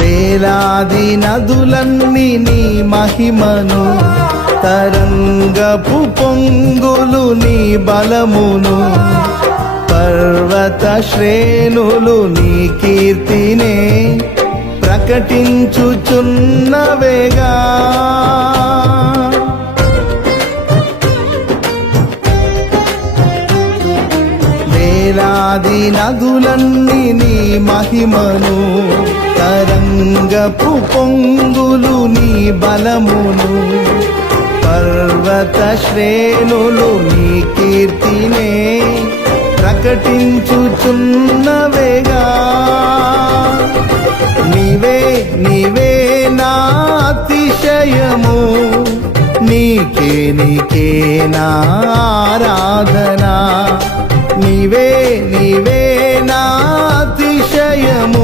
వేలాది నదులన్నీ నీ మహిమను, తరంగపు పొంగులు నీ బలమును, పర్వత శ్రేణులు నీ కీర్తినే ప్రకటించుచున్నవేగా. వేలాది నదులన్నీ నీ మహిమను, తరంగపు పొంగులు నీ బలమును, పర్వత శ్రేణులు నీ కీర్తినే ప్రకటించుచున్నవేగా. నీవే నీవే నా అతిశయము, నీకే నీకే నా ఆరాధన. నీవే నీవే నా అతిశయము,